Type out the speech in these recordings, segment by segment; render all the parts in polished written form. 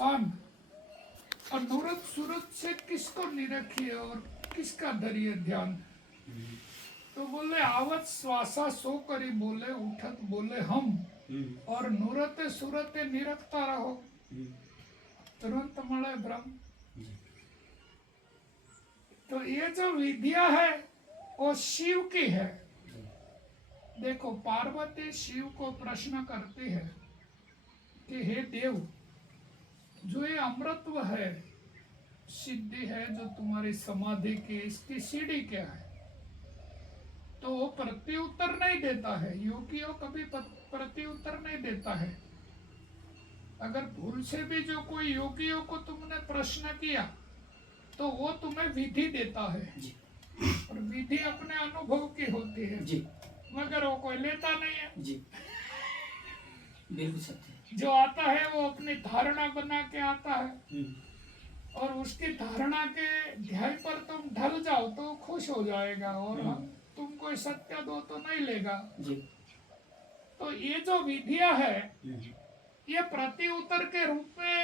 आसान। और नूरत सूरत से किसको निरखिए और किसका धरिए ध्यान। तो बोले आवत श्वासा सो करी बोले उठत बोले हम, और नूरते सूरते निरखता रहो तुरंत मले ब्रह्म। तो ये जो विद्या है वो शिव की है। देखो पार्वती शिव को प्रश्न करती है कि हे देव, जो ये अमृतत्व है, सिद्धि है जो तुम्हारी समाधि की, इसकी सीढ़ी क्या है। तो वो प्रत्युत्तर नहीं देता है, योगियों कभी प्रत्युत्तर नहीं देता है। अगर भूल से भी जो कोई योगियों को तुमने प्रश्न किया तो वो तुम्हें विधि देता है, और विधि अपने अनुभव की होती है जी। मगर वो कोई लेता नहीं है जी। बिल्कुल सत्य। जो आता है वो अपनी धारणा बना के आता है, और उसकी धारणा के ध्यान पर तुम ढल जाओ तो खुश हो जाएगा, और हम तुम कोई सत्य दो तो नहीं लेगा जी। तो ये जो विधिया है ये प्रति उत्तर के रूप में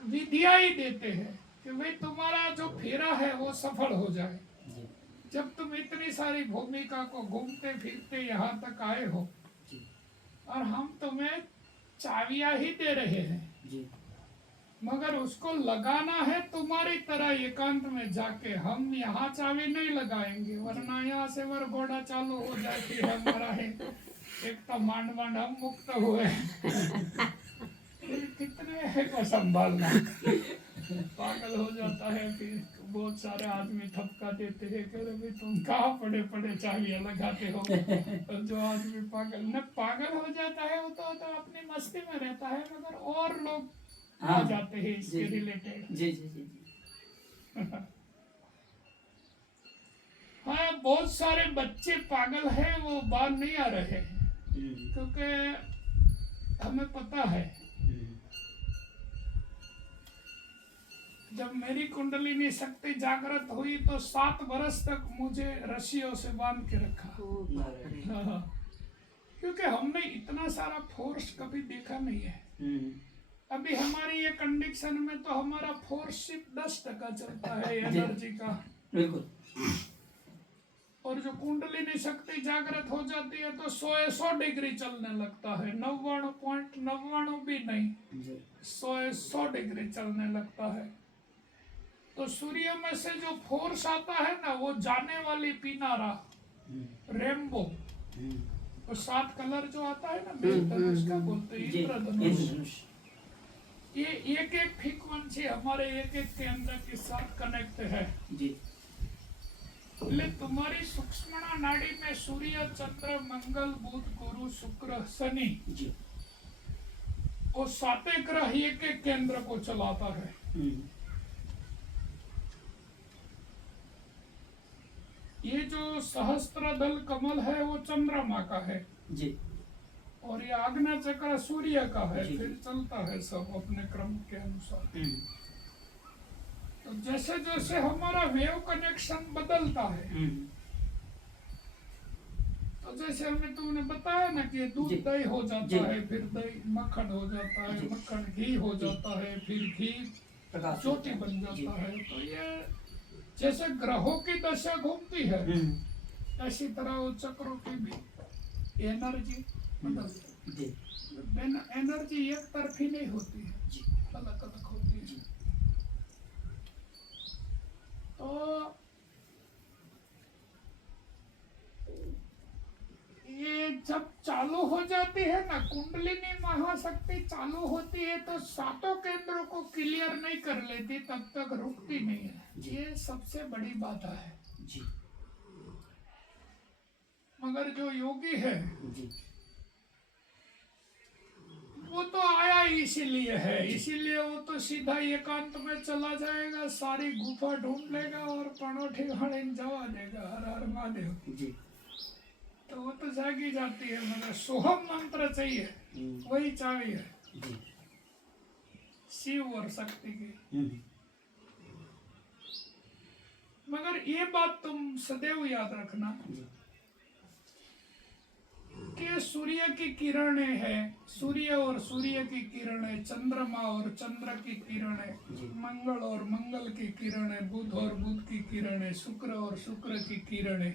विधिया ही देते हैं कि भाई तुम्हारा जो फेरा है वो सफल हो जाए। जब तुम इतनी सारी भूमिका को घूमते फिरते यहाँ तक आए हो, और हम तुम्हें चाबियां ही दे रहे हैं, मगर उसको लगाना है तुम्हारी तरह एकांत में जाके। हम यहाँ चाबी नहीं लगाएंगे, वरना यहाँ से वर घोड़ा चालू हो जाती है हमारा है। एक तो मांड मांड हम मुक्त हुए कितने को संभालना, पागल हो जाता है। फिर बहुत सारे आदमी ठपका देते हैं कि भाई तुम कहाँ पड़े पड़े चाबियां लगाते हो। तो जो आदमी पागल हो जाता है वो तो अपनी मस्ती में रहता है, मगर और लोग आ जाते हैं इसके रिलेटेड। जी जी जी जी। हाँ, बहुत सारे बच्चे पागल हैं, वो बाहर नहीं आ रहे हैं क्योंकि हमें पता है जब मेरी कुंडलिनी शक्ति जागृत हुई तो 7 वर्ष तक मुझे रस्सियों से बांध के रखा। हाँ, क्योंकि हमने इतना सारा फोर्स कभी देखा नहीं है। अभी हमारी ये कंडीशन में तो हमारा फोर्स सिर्फ 10% चलता है एनर्जी का। बिल्कुल। और जो कुंडलिनी शक्ति जागृत हो जाती है तो 100 डिग्री चलने लगता है। 99.99 भी नहीं, 100 डिग्री चलने लगता है। तो सूर्य में से जो फोर्स आता है ना, वो जाने वाली पीनारा रेनबो, वो 7 कलर जो आता है ना, उसका बोलते हैं इंद्रधनुष। ये एक एक फ्रीक्वेंसी हमारे एक एक केंद्र के साथ कनेक्ट है जी। ले तुम्हारी सूक्ष्म नाड़ी में सूर्य, चंद्र, मंगल, बुध, गुरु, शुक्र, शनि जी, वो 7 ग्रह एक एक केंद्र को चलाता है। ये जो सहस्त्रदल कमल है वो चंद्रमा का है जी, और ये आग्नेय चक्र सूर्य का है। फिर चलता है सब अपने क्रम के अनुसार। तो जैसे जैसे हमारा वेव कनेक्शन बदलता है, तो जैसे हमें तुमने बताया ना कि दूध दही हो जाता है, फिर दही मक्खन हो जाता है, मक्खन घी हो जाता है, फिर घी ज्योति बन जाता है। तो ये जैसे ग्रहों की दशा घूमती है, ऐसी तरह वो चक्रों की भी एनर्जी बदलती है। एनर्जी एक तरफी नहीं होती है, अलग अलग होती है। तो ये जब चालू हो जाती है ना, कुंडलिनी महाशक्ति चालू होती है तो 7 केंद्रों को क्लियर नहीं कर लेती, तब तक रुकती नहीं है। ये सबसे बड़ी बात है जी। मगर जो योगी है जी, वो तो आया इसीलिए है, इसीलिए वो तो सीधा एकांत में चला जाएगा, सारी गुफा ढूंढ लेगा और पनोठी वाले जवा देगा, हर हर महादेव जी। तो वो तो जागी जाती है, मगर सोहम मंत्र चाहिए, वही चाबी है शिव और शक्ति की। मगर ये बात तुम सदैव याद रखना, कि सूर्य की किरणें हैं, सूर्य और सूर्य की किरणें, चंद्रमा और चंद्र की किरणें, मंगल और मंगल की किरणें, बुध और बुध की किरणें, शुक्र और शुक्र की किरणें,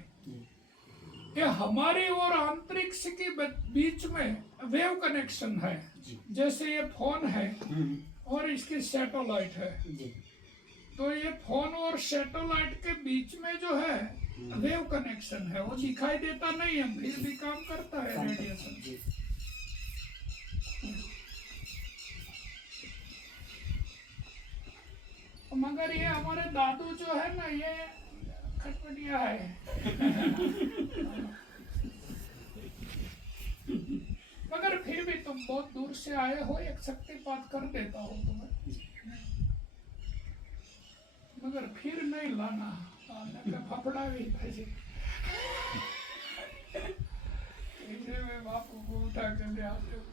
ये हमारी और अंतरिक्ष के बीच में वेव कनेक्शन है। जैसे ये फोन है और इसकी सैटेलाइट है, तो ये फोन और सैटेलाइट के बीच में जो है वेव कनेक्शन है, वो दिखाई देता नहीं है, फिर भी काम करता है रेडिएशन। मगर ये हमारे दादू जो है ना, ये खटपटिया है। मगर फिर भी तुम बहुत दूर से आए हो, एक शक्तिपात कर देता हो तुम्हें, मगर फिर नहीं लाना, फफड़ा भी फंसे। इसे मैं बापू को उठा कर ले आते हो।